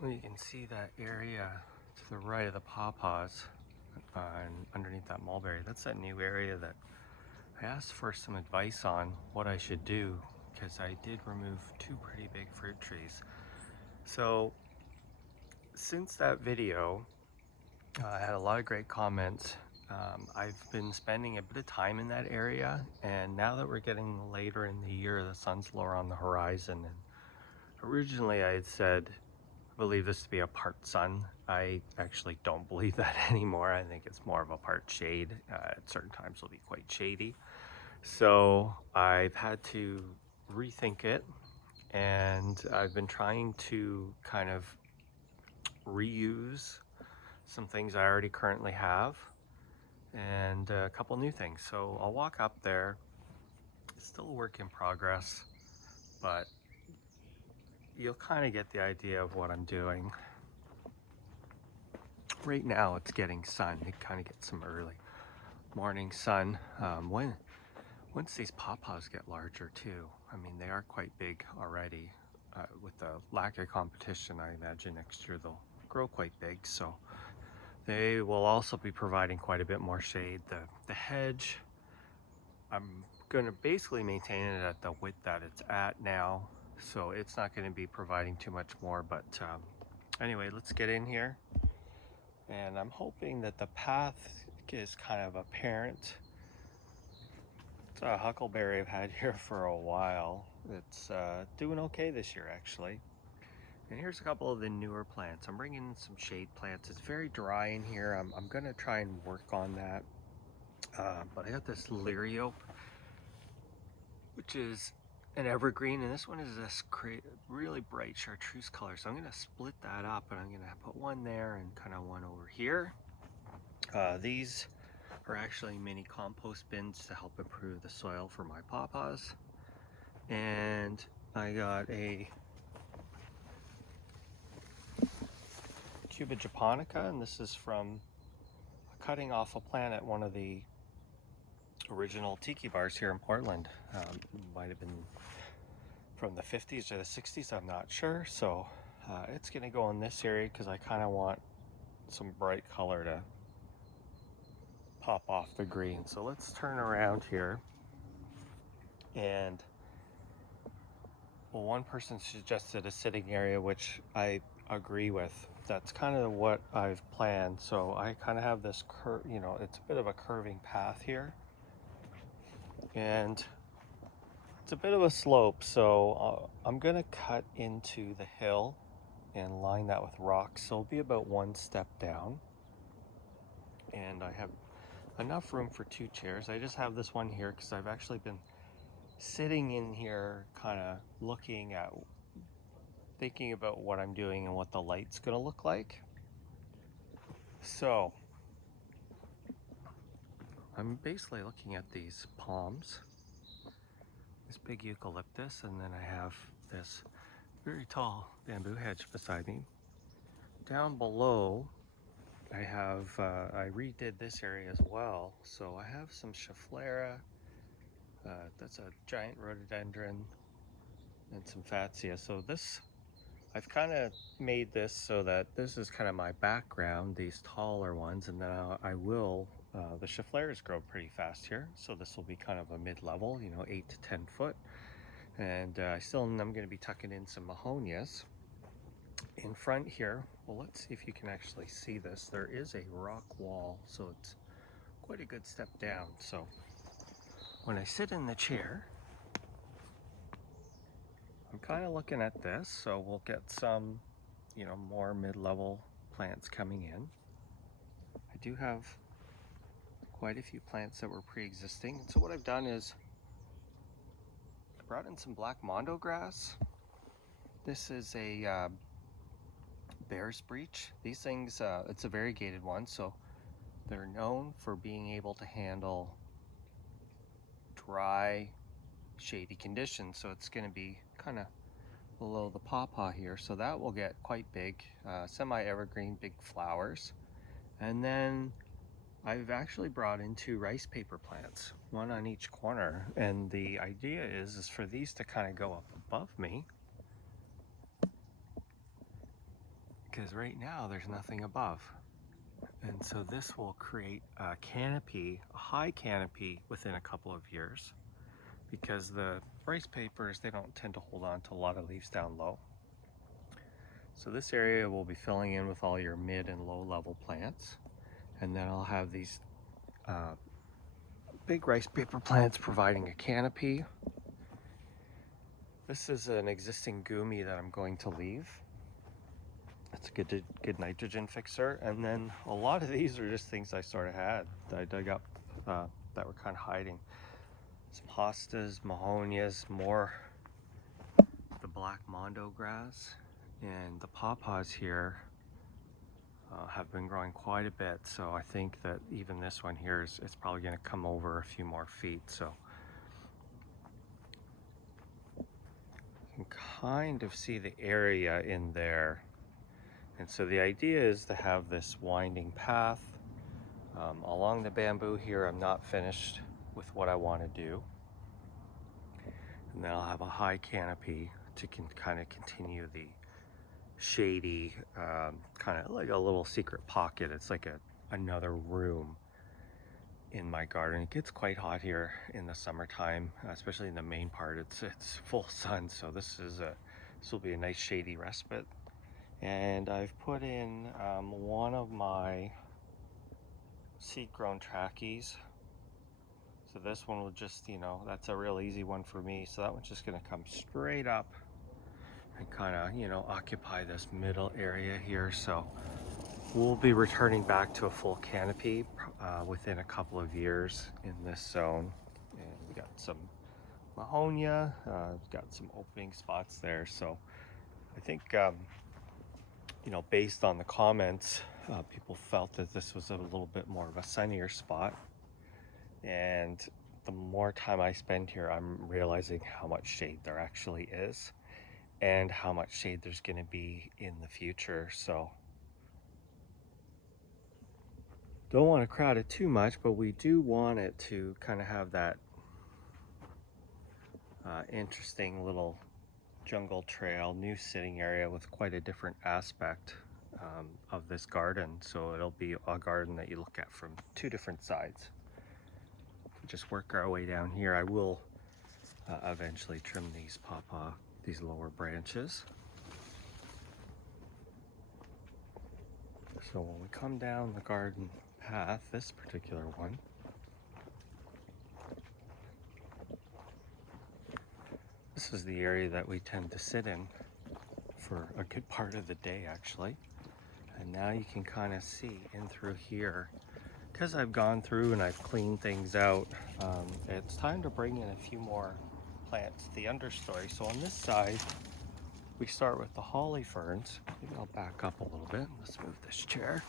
Well, you can see that area to the right of the pawpaws and underneath that mulberry. That's that new area that I asked for some advice on what I should do, because I did remove two pretty big fruit trees. So since that video, I had a lot of great comments. I've been spending a bit of time in that area, and now that we're getting later in the year, the sun's lower on the horizon. And originally I had said I believe this to be a part sun. I actually don't believe that anymore. I think it's more of a part shade. At certain times it'll be quite shady. So I've had to rethink it, and I've been trying to kind of reuse some things I already currently have and a couple new things. So I'll walk up there. It's still a work in progress, but you'll kind of get the idea of what I'm doing. Right now it's getting sun. It kind of gets some early morning sun. Once these pawpaws get larger too, I mean, they are quite big already. With the lack of competition, I imagine next year they'll grow quite big. So they will also be providing quite a bit more shade. The hedge, I'm going to basically maintain it at the width that it's at now. So it's not going to be providing too much more. But anyway, let's get in here. And I'm hoping that the path is kind of apparent. It's a huckleberry I've had here for a while. It's doing okay this year, actually. And here's a couple of the newer plants. I'm bringing in some shade plants. It's very dry in here. I'm gonna try and work on that. But I got this Lirio, which is an evergreen, and this one is this really bright chartreuse color. So I'm gonna split that up, and I'm gonna put one there and kind of one over here. These are actually mini compost bins to help improve the soil for my pawpaws. And I got a Cuba japonica, and this is from cutting off a plant at one of the original tiki bars here in Portland. Might have been from the 50s or the 60s, I'm not sure. So it's gonna go in this area because I kind of want some bright color to pop off the green. So let's turn around here. And well, one person suggested a sitting area, which I agree with. That's kind of what I've planned. So I kind of have this it's a bit of a curving path here, and it's a bit of a slope. So I'm gonna cut into the hill and line that with rocks. So it'll be about one step down, and I have enough room for two chairs. I just have this one here because I've actually been sitting in here kind of thinking about what I'm doing and what the light's gonna look like. So I'm basically looking at these palms, this big eucalyptus, and then I have this very tall bamboo hedge beside me. Down below I redid this area as well. So I have some Schefflera, that's a giant rhododendron, and some Fatsia. So I've kind of made this so that this is kind of my background, these taller ones, and then the Scheffleras grow pretty fast here. So this will be kind of a mid-level, 8 to 10 foot. And I'm going to be tucking in some Mahonias. In front here, well, let's see if you can actually see this. There is a rock wall, so it's quite a good step down. So when I sit in the chair, I'm kind of looking at this, so we'll get some, more mid-level plants coming in. I do have quite a few plants that were pre-existing. So what I've done is I brought in some black mondo grass. This is a bear's breech. These things, it's a variegated one, so they're known for being able to handle dry, shady conditions. So it's going to be kind of below the pawpaw here, so that will get quite big, semi-evergreen, big flowers. And then I've actually brought in two rice paper plants, one on each corner, and the idea is for these to kind of go up above me because right now there's nothing above. And so this will create a canopy, a high canopy within a couple of years, because the rice papers, they don't tend to hold on to a lot of leaves down low. So this area will be filling in with all your mid and low level plants. And then I'll have these big rice paper plants providing a canopy. This is an existing gumi that I'm going to leave. It's a good nitrogen fixer. And then a lot of these are just things I sort of had that I dug up that were kind of hiding. Some hostas, mahonias, more the black mondo grass, and the pawpaws here have been growing quite a bit. So I think that even this one here it's probably going to come over a few more feet. So you can kind of see the area in there. And so the idea is to have this winding path along the bamboo here. I'm not finished with what I want to do. And then I'll have a high canopy to kind of continue the shady, kind of like a little secret pocket. It's like another room in my garden. It gets quite hot here in the summertime, especially in the main part. It's full sun, so this will be a nice shady respite. And I've put in one of my seed-grown trackies. So this one will just, that's a real easy one for me. So that one's just gonna come straight up and kind of, occupy this middle area here. So we'll be returning back to a full canopy within a couple of years in this zone. And we got some mahonia, got some opening spots there. So I think, based on the comments, people felt that this was a little bit more of a sunnier spot. And the more time I spend here, I'm realizing how much shade there actually is and how much shade there's going to be in the future. So don't want to crowd it too much, but we do want it to kind of have that interesting little jungle trail, new sitting area with quite a different aspect of this garden. So it'll be a garden that you look at from two different sides. Just work our way down here. I will eventually trim these these lower branches. So when we come down the garden path, this particular one, this is the area that we tend to sit in for a good part of the day actually. And now you can kind of see in through here, because I've gone through and I've cleaned things out, it's time to bring in a few more plants to the understory. So on this side, we start with the holly ferns. Maybe I'll back up a little bit. Let's move this chair.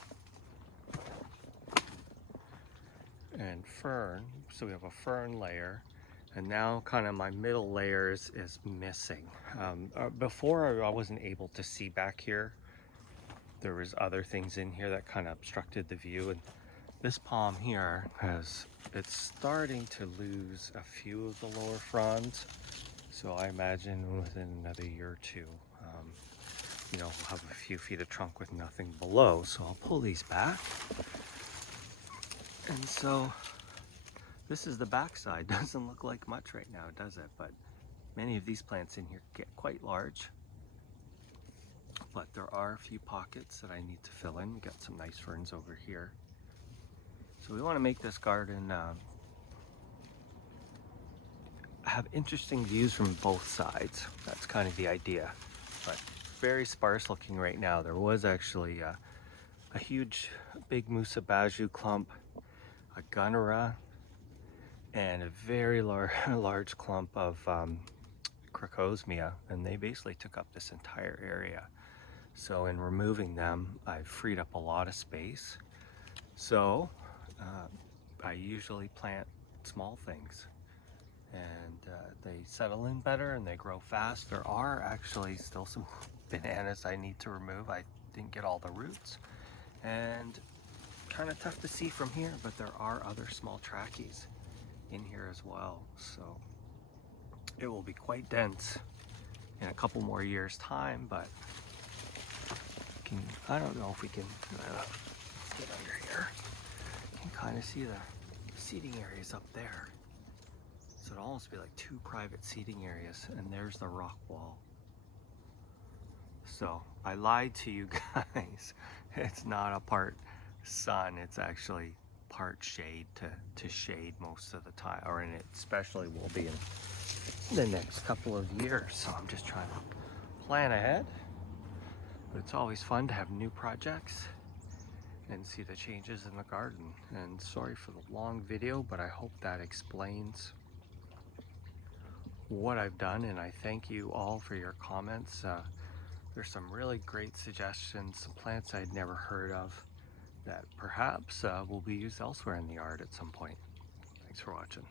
And fern, so we have a fern layer. And now kind of my middle layers is missing. Before I wasn't able to see back here. There was other things in here that kind of obstructed the view. And this palm here it's starting to lose a few of the lower fronds. So I imagine within another year or two, we'll have a few feet of trunk with nothing below. So I'll pull these back. And so this is the back side. Doesn't look like much right now, does it? But many of these plants in here get quite large. But there are a few pockets that I need to fill in. We got some nice ferns over here. So we want to make this garden have interesting views from both sides. That's kind of the idea. But very sparse looking right now. There was actually a huge big Musa Baju clump, a Gunnera, and a very large clump of Crocosmia, and they basically took up this entire area. So in removing them, I've freed up a lot of space. So I usually plant small things, and they settle in better and they grow fast. There are actually still some bananas I need to remove. I didn't get all the roots, and kind of tough to see from here, but there are other small trackies in here as well. So it will be quite dense in a couple more years time, but I don't know if we can, let's get under here. You can kind of see the seating areas up there. So it'd almost be like two private seating areas, and there's the rock wall. So I lied to you guys. It's not a part sun, it's actually part shade to shade most of the time, or in it especially will be in the next couple of years. So I'm just trying to plan ahead. But it's always fun to have new projects and see the changes in the garden. And sorry for the long video, but I hope that explains what I've done, and I thank you all for your comments. There's some really great suggestions, some plants I'd never heard of that perhaps will be used elsewhere in the yard at some point. Thanks for watching.